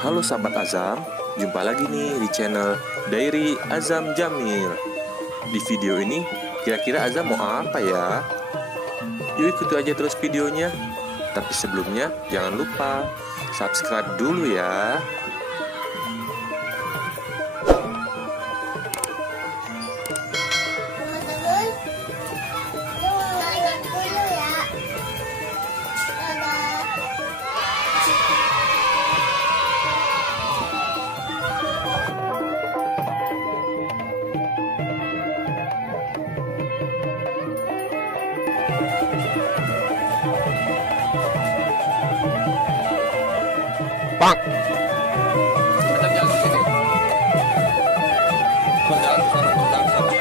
Halo sahabat Azam, jumpa lagi nih di channel Diary Azam Jamil. Di video ini, kira-kira Azam mau apa ya? Yuk ikuti aja terus videonya. Tapi sebelumnya, jangan lupa subscribe dulu ya. Pak. Macam jalan sini. Jalan sana, jalan sana.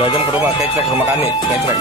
Udah jam ke rumah, kecek rumah kami, kecek.